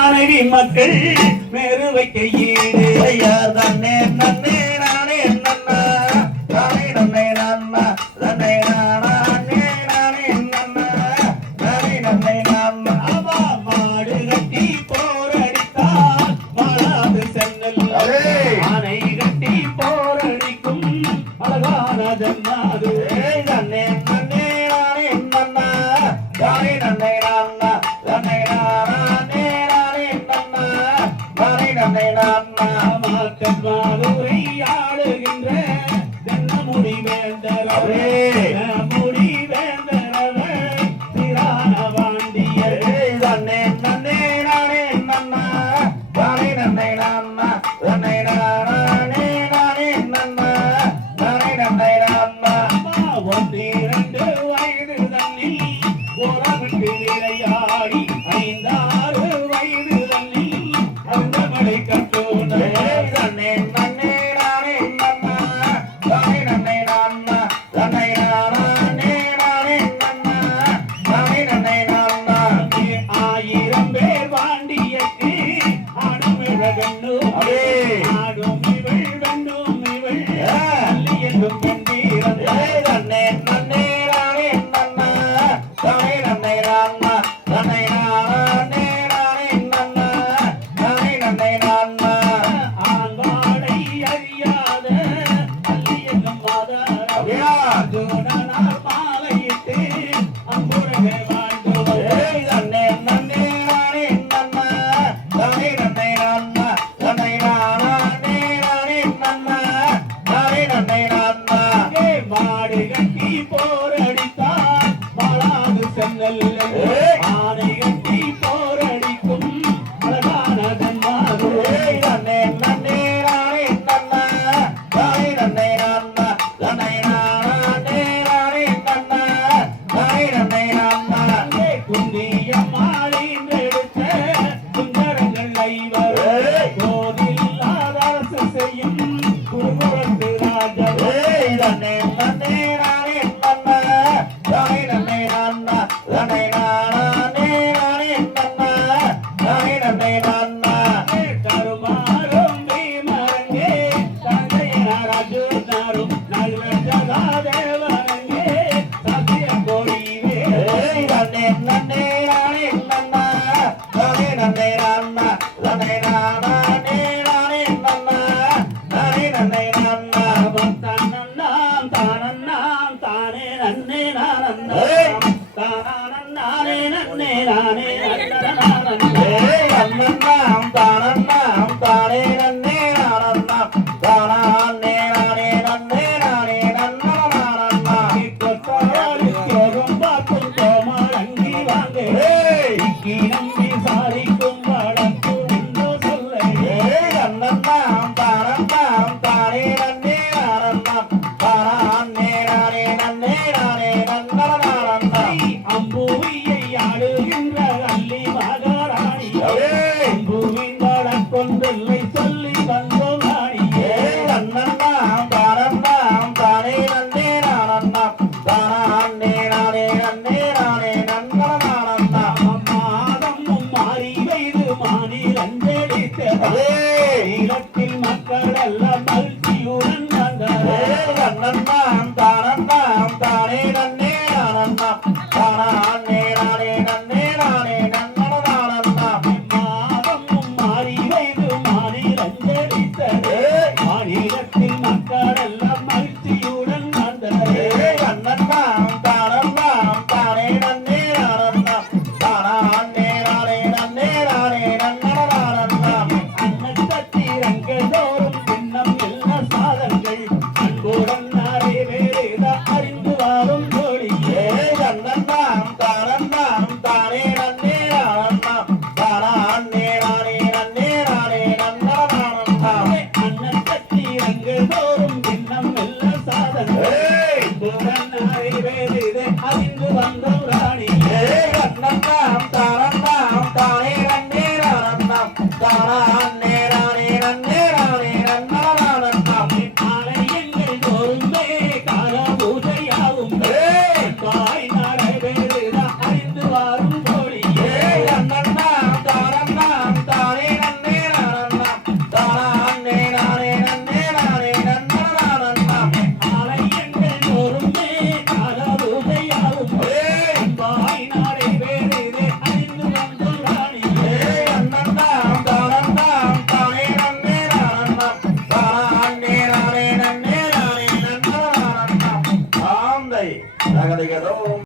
மனைவி மக்கள் மேறு வைக்க ஈடு யார் தன்னே நன்னே நானே நன்னா நானே நன்னே நன்னா நன்னே நானே நானே நன்னா நானே நன்னே நன்னா அவா மாடு கட்டி போரடித்தால் மாளாது சென்னல் ஆனை கட்டி போரடிக்கும் அழகான ஜன்னாது நன்னே நன்னே நானே நன்னா நானே நன்னே நன்னா நன்னே நானே நானே நன்னா நானே நன்னே நன்னா மக்கள் மாலூரை ஆளுகின்ற தென்னமுடி வேந்தரவே முடி வேந்தரவர் திரான வாண்டியர் நன்னே நன்னே நானே நன்னா நானே நன்னே நன்னா நன்னே நானே நானே நன்னா நானே நன்னே நன்னா ஒன்றிரண்டு வயது தன்னில் உறவுக்கு விளையாடி 5-6 வயது தன்னில் அந்த மலை கட்டோனே நன்னே நன்னே நானே நன்னா நானே நன்னே நன்னா நன்னே நானே நானே நன்னா நானே நன்னே நன்னா 1000 பேர் வாண்டியக்கு ஆடுமிழகண்ணு ஆடும் இவள் வெண்ணும் இவள் அல்லி என்றும் கண்டீரன் நன்னே நன்னே நானே நன்னா நானே நன்னே நன்னா நன்னே நானே நானே நன்னா நானே நன்னே நன்னா ஆண்பாடை அறியாத அல்லி என்னும் மாதாரவே ஜோடனார் மாலையிட்டு அன்புறகை வாழ்ந்தவர் நன்னே நன்னே நானே நன்னா நானே நன்னே நன்னா நன்னே நானே நானே நன்னா நானே நன்னே நன்னா மாடு கட்டி போரடித்தால் மாளாது சென்னல் ஆனை கட்டி போரடிக்கும் அழகான தன்மாது நன்னே நன்னே நானே நன்னா நானே நன்னே நன்னா நன்னே நானே நானே நன்னா நானே நன்னே நன்னா குந்திய மாளின்றெடுத்த சுந்தரங்கள் ஐவர் போதில்லாத அரசு செய்யும் குருகுலத்து ராஜவே நன்னே நன்னே நானே நன்னா நானே நன்னே நன்னா நன்னே நானே நானே நன்னா நானே நன்னே நன்னா கருமாறும் பீமரங்கே தந்தையராஜு நாரும் நல்வர் ஜகாதேவரங்கே சத்திய கோடிவே நன்னே நன்னே நானே நன்னா நானே நன்னே நன்னா நன்னே நானே நானே நன்னா நானே நன்னே நன்னா தன்னன்னாம் தானன்னாம் தானே நன்னே நானன்னாம் தானன்னானே நன்னே நானே நன்னனானன்னே நன்னன்னாம் தானன்னாம் தானே நன்னே நானன்னாம் தானே நானே நன்னே நானே நன்னனானன்னா யோகம் பார்க்கும் கோமாள் அங்கி வாங்க இக்கி நம்பி சாரிக்கும் வழக்கு உண்டோ சொல்ல நன்னன்னாம் தானன்னாம் தானே நன்னே நானன்னாம் தானே நானே நன்னே நானே நன்னனானன்னா அம்புவியை ஆடுகின்ற அல்லி மகாராணி அம்புவின் வழக்கொன்றில்லை சொல்லி வந்தோம் ராணியே நன்னன்னாம் தானன்னாம் தானே நன்னே நானன்னாம் தானே நானே நன்னே நானே நன்னனானன்னா மாதமும் மாறி வைது மானில் அஞ்சலித்ததே நிலத்தில் மக்கள் எல்லாம் மகிழ்ச்சியுடன் வந்தார் நன்னன்னாம் தானன்னாம் தானே நன்னே நானன்னாம் தானே நானே நன்னே நானே நன்னனானன்னா மாதமும் மாறி வைது மானில் அஞ்சலித்ததே மாநிலத்தில் மக்கள் எல்லாம் மகிழ்ச்சியுடன் வந்தார் நன்னன்னாம் தானன்னாம் தானே நன்னே நானன்னாம் தானே நானே நன்னே நானே நன்னனானன்னா அன்னத்தத்திரங்கள் தோறும் பின்னம் ஓம்